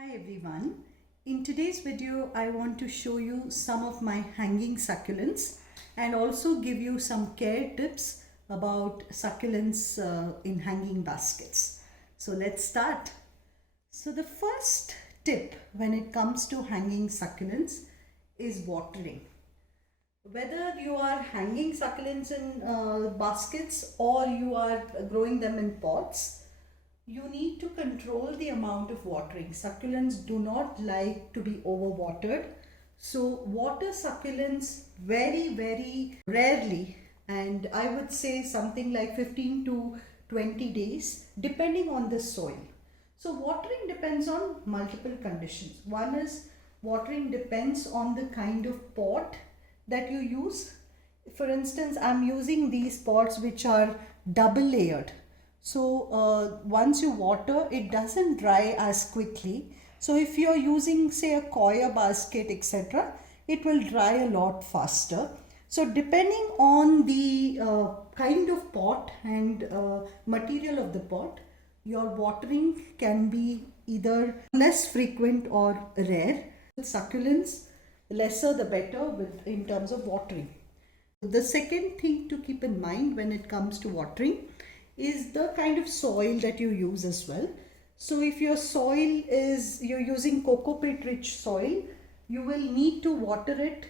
Hi everyone. In today's video, I want to show you some of my hanging succulents and also give you some care tips about succulents in hanging baskets. So let's start. So the first tip when it comes to hanging succulents is watering. Whether you are hanging succulents in baskets or you are growing them in pots, you need to control the amount of watering. Succulents do not like to be overwatered. So water succulents very rarely, and I would say something like 15 to 20 days depending on the soil. So watering depends on multiple conditions. One is watering depends on the kind of pot that you use. For instance, I'm using these pots which are double layered. So once you water, it doesn't dry as quickly. So if you're using say a coir basket, etc., it will dry a lot faster. So depending on the kind of pot and material of the pot, your watering can be either less frequent or rare. With succulents, lesser the better in terms of watering. The second thing to keep in mind when it comes to watering is the kind of soil that you use as well. So if your soil is, you're using coco peat rich soil, you will need to water it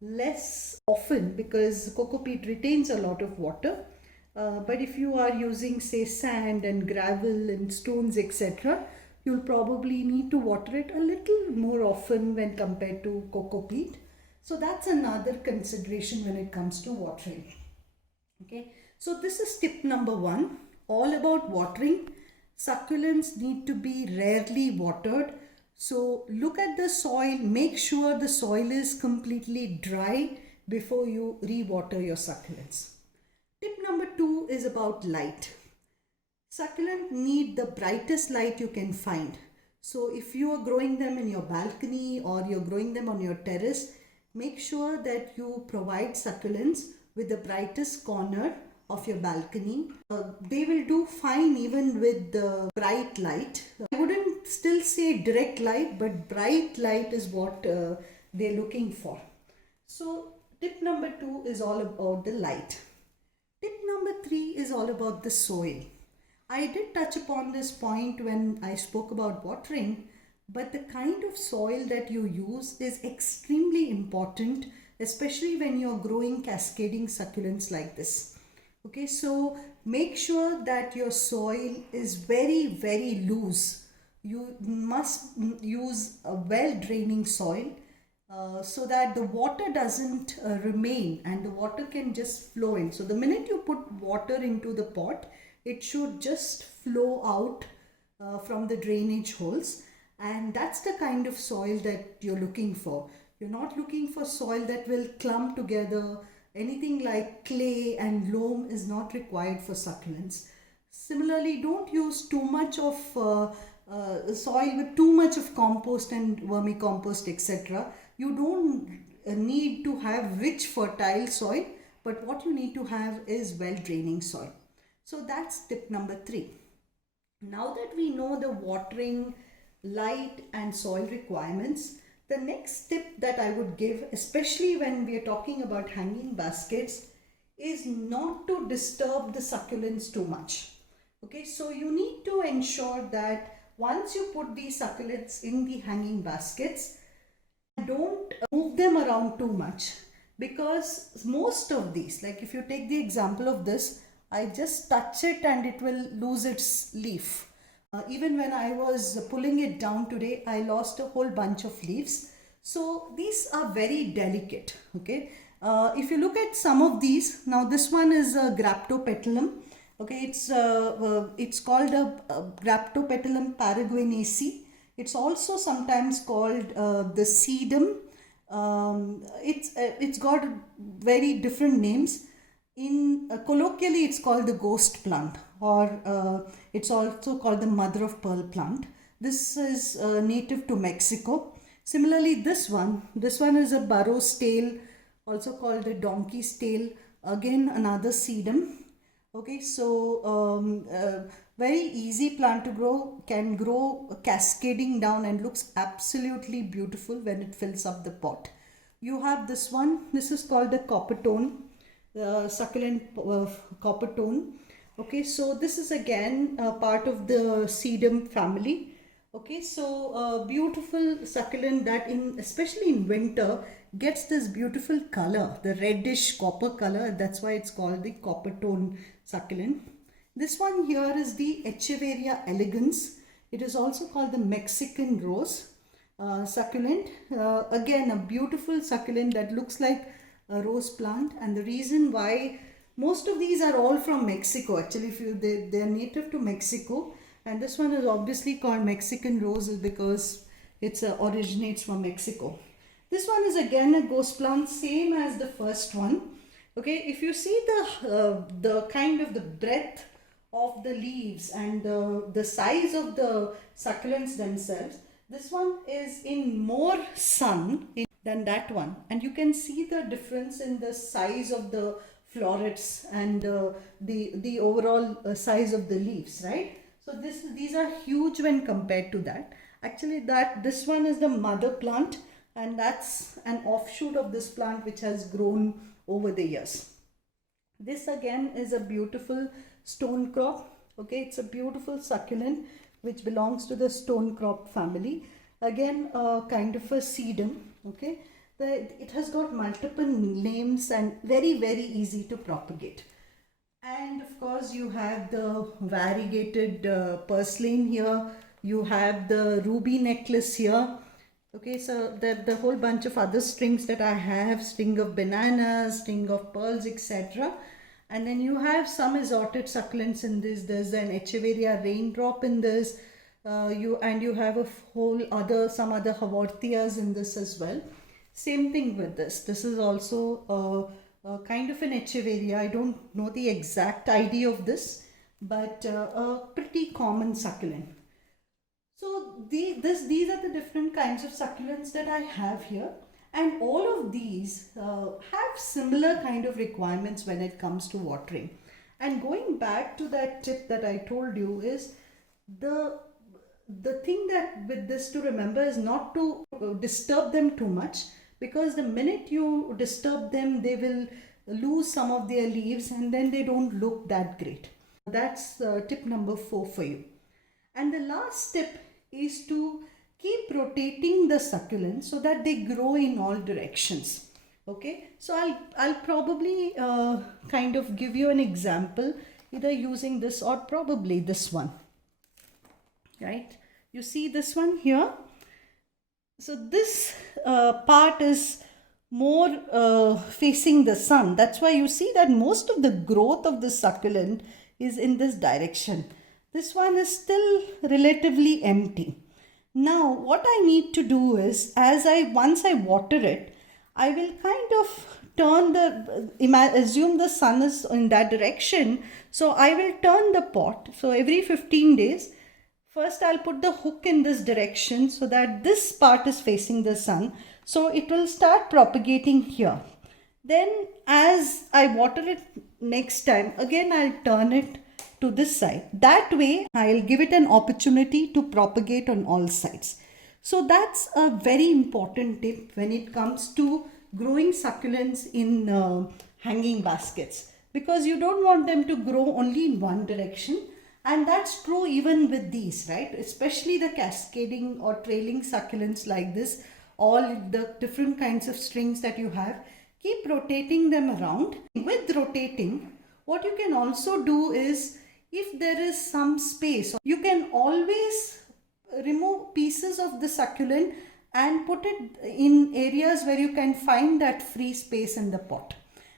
less often because coco peat retains a lot of water. But if you are using say sand and gravel and stones, etc., you'll probably need to water it a little more often when compared to coco peat. So that's another consideration when it comes to watering. Okay, so this is tip number one, all about watering. Succulents need to be rarely watered. So look at the soil, make sure the soil is completely dry before you re-water your succulents. Tip number two is about light. Succulent need the brightest light you can find. So if you are growing them in your balcony or you're growing them on your terrace, make sure that you provide succulents with the brightest corner of your balcony. They will do fine even with the bright light. I wouldn't still say direct light, but bright light is what they're looking for. So tip number two is all about the light. Tip number three is all about the soil. I did touch upon this point when I spoke about watering, but the kind of soil that you use is extremely important, especially when you're growing cascading succulents like this. Okay, so make sure that your soil is very loose. You must use a well draining soil so that the water doesn't remain and the water can just flow in. So the minute you put water into the pot, it should just flow out from the drainage holes, and that's the kind of soil that you're looking for. You're not looking for soil that will clump together. Anything like clay and loam is not required for succulents. Similarly, don't use too much of soil with too much of compost and vermicompost, etc. You don't need to have rich fertile soil, but what you need to have is well draining soil. So that's tip number three. Now that we know the watering, light and soil requirements, the next tip that I would give, especially when we are talking about hanging baskets, is not to disturb the succulents too much. Okay, so you need to ensure that once you put these succulents in the hanging baskets, don't move them around too much, because most of these, like if you take the example of this, I just touch it and it will lose its leaf. Even when I was pulling it down today, I lost a whole bunch of leaves. So these are very delicate. Okay. If you look at some of these, now this one is a Graptopetalum. Okay, it's called a Graptopetalum paraguayanacea. It's also sometimes called the sedum. It's got very different names. In colloquially, it's called the ghost plant, or it's also called the mother of pearl plant. This is native to Mexico. Similarly, this one is a burro's tail, also called the donkey's tail. Again, another sedum. Okay, so very easy plant to grow, can grow cascading down and looks absolutely beautiful when it fills up the pot. You have this one, this is called the copper tone, succulent copper tone. Okay, so this is again part of the sedum family. Okay, so beautiful succulent that in especially in winter gets this beautiful color, the reddish copper color. That's why it's called the copper tone succulent. This one here is the Echeveria elegans. It is also called the Mexican rose succulent. Again, a beautiful succulent that looks like a rose plant. And the reason why most of these are all from Mexico. Actually, if you they are native to Mexico, and this one is obviously called Mexican rose because it originates from Mexico. This one is again a ghost plant, same as the first one. Okay, if you see the kind of the breadth of the leaves and the size of the succulents themselves, this one is in more sun than that one, and you can see the difference in the size of the florets and the overall size of the leaves, right? So these are huge when compared to that. Actually, that this one is the mother plant, and that's an offshoot of this plant which has grown over the years. This again is a beautiful stone crop. Okay, it's a beautiful succulent which belongs to the stone crop family. Again, kind of a sedum. Okay, it has got multiple names and very easy to propagate. And of course, you have the variegated purslane here. You have the ruby necklace here. Okay, so the whole bunch of other strings that I have, string of bananas, string of pearls, etc. And then you have some assorted succulents in this. There's an Echeveria raindrop in this. You have a whole other some other haworthias in this as well. Same thing with this. This is also a kind of an Echeveria. I don't know the exact ID of this, but a pretty common succulent. So these are the different kinds of succulents that I have here, and all of these have similar kind of requirements when it comes to watering. And going back to that tip that I told you is the thing that with this to remember is not to disturb them too much, because the minute you disturb them they will lose some of their leaves and then they don't look that great. That's tip number 4 for you. And the last tip is to keep rotating the succulents so that they grow in all directions. Okay, so I'll probably kind of give you an example either using this or probably this one. Right, you see this one here. So this part is more facing the sun. That's why you see that most of the growth of the succulent is in this direction. This one is still relatively empty. Now what I need to do is, once I water it, I will kind of assume the sun is in that direction. So I will turn the pot. So every 15 days, first I'll put the hook in this direction so that this part is facing the sun. So it will start propagating here. Then as I water it next time, again I'll turn it to this side. That way I'll give it an opportunity to propagate on all sides. So that's a very important tip when it comes to growing succulents in hanging baskets, because you don't want them to grow only in one direction. And that's true even with these, right? Especially the cascading or trailing succulents like this, all the different kinds of strings that you have, keep rotating them around. With rotating, what you can also do is, if there is some space, you can always remove pieces of the succulent and put it in areas where you can find that free space in the pot.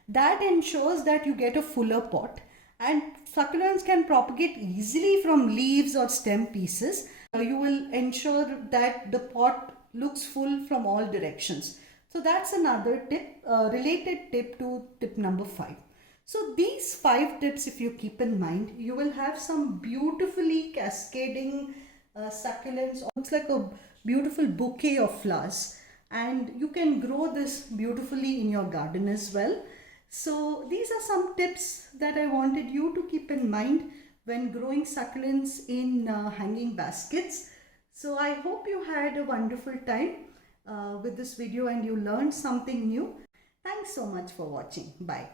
That ensures that you get a fuller pot, and succulents can propagate easily from leaves or stem pieces. You will ensure that the pot looks full from all directions. So that's another tip, related tip to tip number 5. So these 5 tips, if you keep in mind, you will have some beautifully cascading succulents. Looks like a beautiful bouquet of flowers, and you can grow this beautifully in your garden as well. So these are some tips that I wanted you to keep in mind when growing succulents in hanging baskets. So I hope you had a wonderful time with this video and you learned something new. Thanks so much for watching. Bye.